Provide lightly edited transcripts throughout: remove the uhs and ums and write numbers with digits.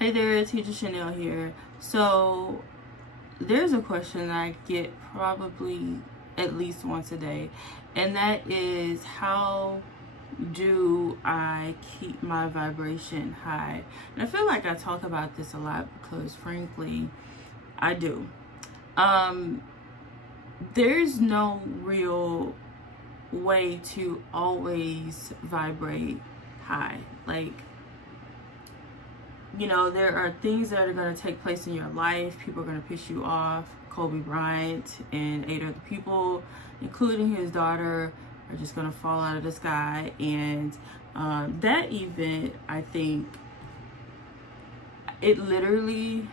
Hey there, Tedra Chanel here. So there's a question that I get probably at least once a day, and that is, how do I keep my vibration high? And I feel like I talk about this a lot because frankly I do. There's no real way to always vibrate high. Like, you know, there are things that are going to take place in your life. People are going to piss you off. Kobe Bryant and 8 other people, including his daughter, are just going to fall out of the sky. And that event, I think, it literally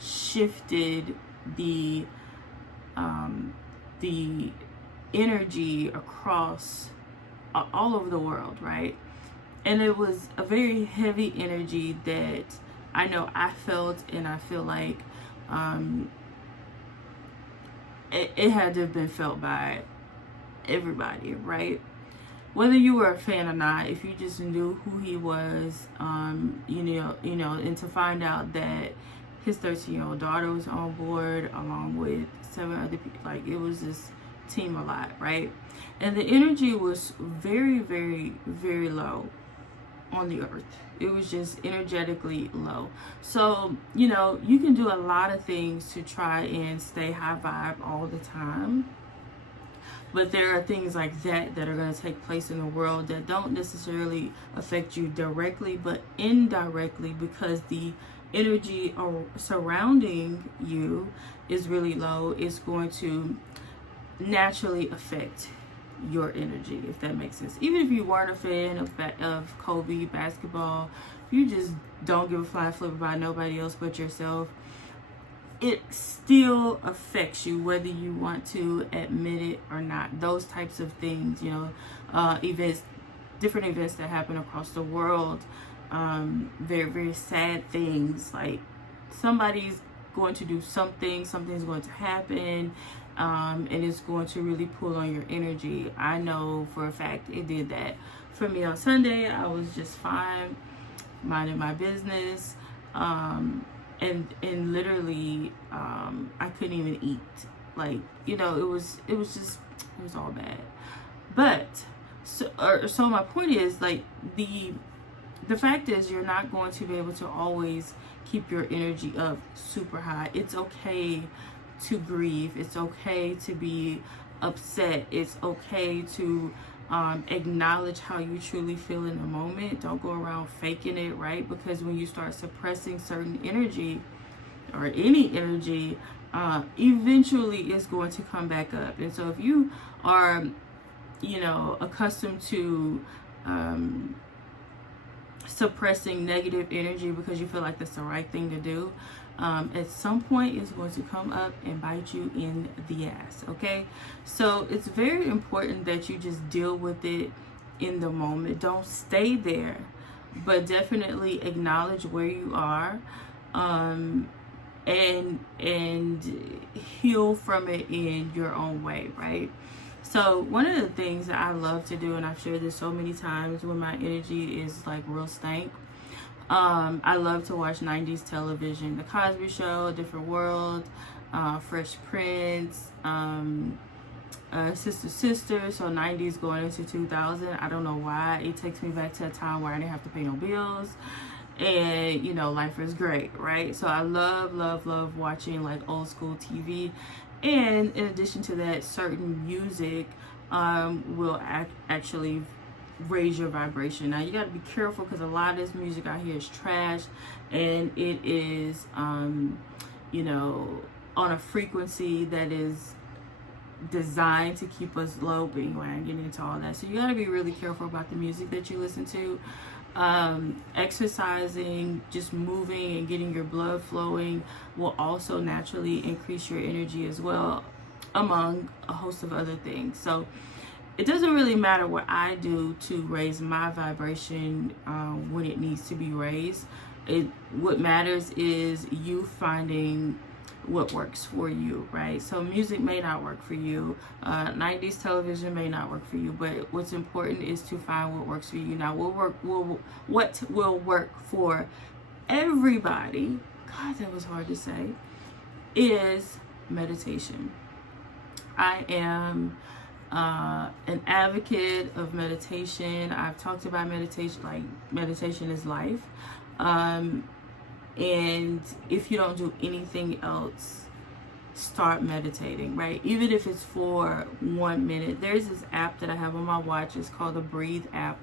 shifted the energy across all over the world, right? And it was a very heavy energy that I know I felt, and I feel like it had to have been felt by everybody, right? Whether you were a fan or not, if you just knew who he was, you know, and to find out that his 13-year-old daughter was on board along with 7 other people, like, it was this team a lot, right? And the energy was very, very, very low on the earth. It was just energetically low. So, you know, you can do a lot of things to try and stay high vibe all the time, but there are things like that that are going to take place in the world that don't necessarily affect you directly, but indirectly, because the energy surrounding you is really low. It's going to naturally affect your energy, if that makes sense. Even if you weren't a fan of Kobe basketball, if you just don't give a flying flip about nobody else but yourself, it still affects you whether you want to admit it or not. Those types of things, you know, events, different events that happen across the world, very, very sad things, like somebody's going to do something, something's going to happen, and it's going to really pull on your energy. I know for a fact it did that for me on Sunday. I was just fine, minding my business, and literally I couldn't even eat. Like, you know, it was all bad. But so my point is, like, the fact is, you're not going to be able to always keep your energy up super high. It's okay to grieve. It's okay to be upset. It's okay to acknowledge how you truly feel in the moment. Don't go around faking it, right? Because when you start suppressing certain energy, or any energy, eventually it's going to come back up. And so if you are, you know, accustomed to suppressing negative energy because you feel like that's the right thing to do, at some point it's going to come up and bite you in the ass. Okay, so it's very important that you just deal with it in the moment. Don't stay there, but definitely acknowledge where you are, and heal from it in your own way, right? So one of the things that I love to do, and I've shared this so many times when my energy is like real stank, I love to watch 90s television. The Cosby Show, Different World, Fresh Prince, Sister. So 90s going into 2000. I don't know why. It takes me back to a time where I didn't have to pay no bills. And, you know, life is great, right? So I love watching like old school TV. And in addition to that, certain music will actually raise your vibration. Now you got to be careful, because a lot of this music out here is trash, and it is you know, on a frequency that is designed to keep us low. But anyway, I'm getting into all that. So you got to be really careful about the music that you listen to. Exercising, just moving and getting your blood flowing will also naturally increase your energy as well, among a host of other things. So it doesn't really matter what I do to raise my vibration when it needs to be raised. What matters is you finding what works for you, right? So music may not work for you, 90s television may not work for you, but what's important is to find what works for you. Now, what will work for everybody, God, that was hard to say, is meditation. I am an advocate of meditation. I've talked about meditation, like meditation is life. And if you don't do anything else, start meditating, right? Even if it's for 1 minute. There's this app that I have on my watch. It's called the Breathe app.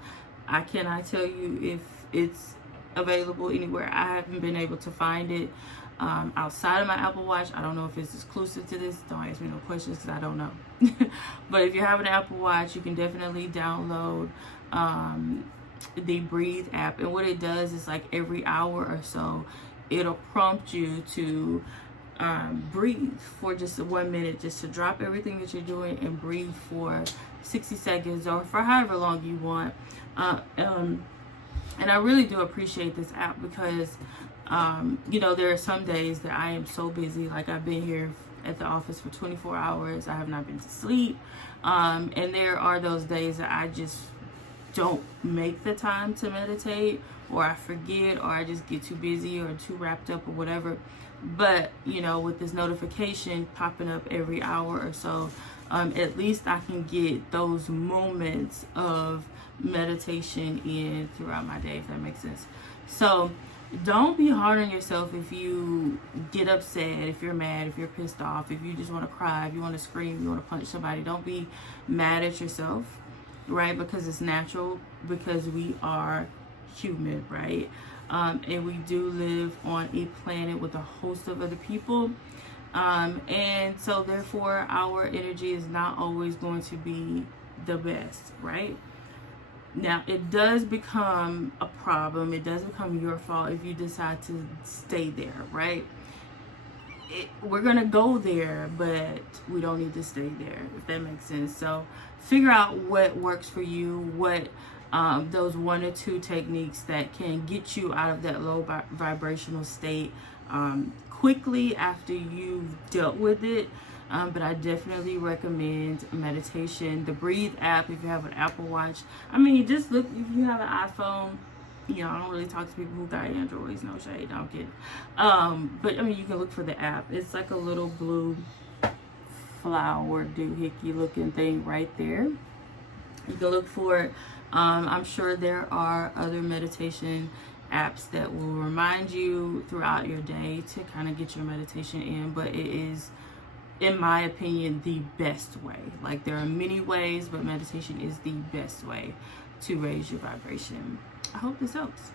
I cannot tell you if it's available anywhere. I haven't been able to find it outside of my Apple Watch. I don't know if it's exclusive to this. Don't ask me no questions because I don't know. But if you have an Apple Watch, you can definitely download the Breathe app. And what it does is, like, every hour or so, it'll prompt you to breathe for just 1 minute, just to drop everything that you're doing and breathe for 60 seconds or for however long you want. And I really do appreciate this app because, you know, there are some days that I am so busy. Like, I've been here at the office for 24 hours. I have not been to sleep. And there are those days that I just don't make the time to meditate, or I forget, or I just get too busy or too wrapped up or whatever. But, you know, with this notification popping up every hour or so, at least I can get those moments of meditation in throughout my day, if that makes sense. So don't be hard on yourself if you get upset, if you're mad, if you're pissed off, if you just want to cry, if you want to scream, you want to punch somebody. Don't be mad at yourself, right? Because it's natural, because we are human, right? And we do live on a planet with a host of other people. And so therefore our energy is not always going to be the best, right? Now, it does become a problem. It does become your fault if you decide to stay there, right? We're going to go there, but we don't need to stay there, if that makes sense. So figure out what works for you, what those 1 or 2 techniques that can get you out of that low vibrational state quickly after you've dealt with it. But I definitely recommend meditation. The Breathe app, if you have an Apple Watch. I mean, just look, if you have an iPhone, you know, I don't really talk to people who got Androids, no shade, don't get it. But I mean, you can look for the app. It's like a little blue flower doohickey looking thing right there. You can look for it. I'm sure there are other meditation apps that will remind you throughout your day to kind of get your meditation in, but it is, in my opinion, the best way. Like, there are many ways, but meditation is the best way to raise your vibration. I hope this helps.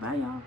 Bye, y'all.